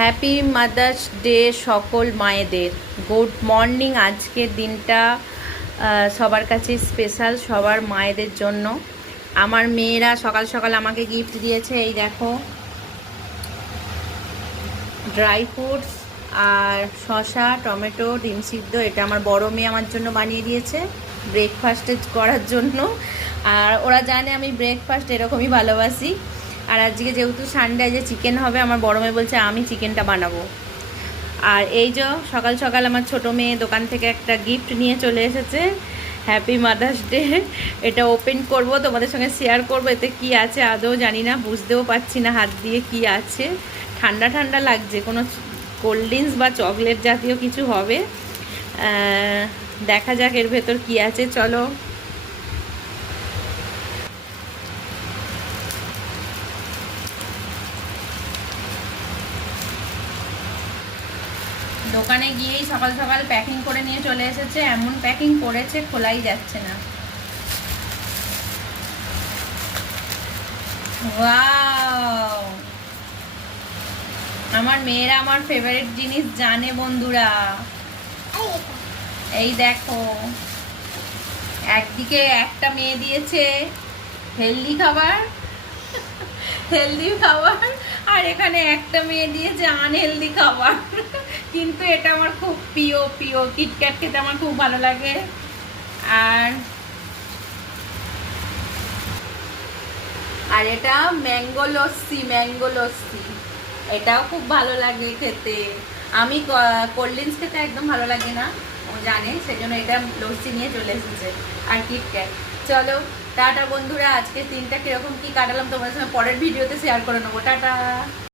Happy mother's day সকল মায়েদের। Good morning. আজকের দিনটা সবার কাছে স্পেশাল, সবার মায়েদের জন্য। আমার মেয়েরা সকাল সকাল আমাকে গিফট দিয়েছে। এই দেখো, ড্রাই ফ্রুটস আর শসা, টমেটো, ডিম সিদ্ধ। এটা আমার বড় মেয়ে আমার জন্য বানিয়ে দিয়েছে ব্রেকফাস্টে করার জন্য। আর ওরা জানে আমি ব্রেকফাস্ট এরকমই ভালোবাসি। আর আজকে যেহেতু সানডে, যে চিকেন হবে, আমার বড় মেয়ে বলছে আমি চিকেনটা বানাবো। আর এই যে সকাল সকাল আমার ছোটো মেয়ে দোকান থেকে একটা গিফট নিয়ে চলে এসেছে, হ্যাপি মাদার্স ডে। এটা ওপেন করব, তোমাদের সঙ্গে শেয়ার করব। এতে কি আছে আদৌ জানি না, বুঝতেও পারছি না হাত দিয়ে কি আছে। ঠান্ডা ঠান্ডা লাগছে, কোনো কোল্ড ড্রিঙ্কস বা চকলেট জাতীয় কিছু হবে। দেখা যাক এর ভেতর কি আছে, চলো। দোকানে গিয়েই সকাল সকাল প্যাকিং করে নিয়ে চলে এসেছে। এমন প্যাকিং করেছে, খোলাই যাচ্ছে না। ওয়াও! আমার মেয়েরা আমার ফেভারিট জিনিস জানে বন্ধুরা। এই দেখো, একদিকে একটা মেয়ে দিয়েছে হেলদি খাবার, হেলদি খাবার, আর এখানে একটা মেয়ে দিয়েছে আনহেলদি খাবার। কিন্তু এটা আমার খুব প্রিয় প্রিয়। কিটক্যাট খেতে আমার খুব ভালো লাগে। আর আর এটা ম্যাঙ্গো লস্যি, ম্যাঙ্গো লস্যি। এটাও খুব ভালো লাগে খেতে। আমি কোল্ড ড্রিঙ্কস খেতে একদম ভালো লাগে না, ও জানে, সেজন্য এটা লস্যি নিয়ে চলে এসেছে। আর কিটক্যাট। চলো টাটা বন্ধুরা, আজকে দিনটা কিরকম কি কাটালাম তোমাদের সঙ্গে পরের ভিডিওতে শেয়ার করে নেবো। টাটা।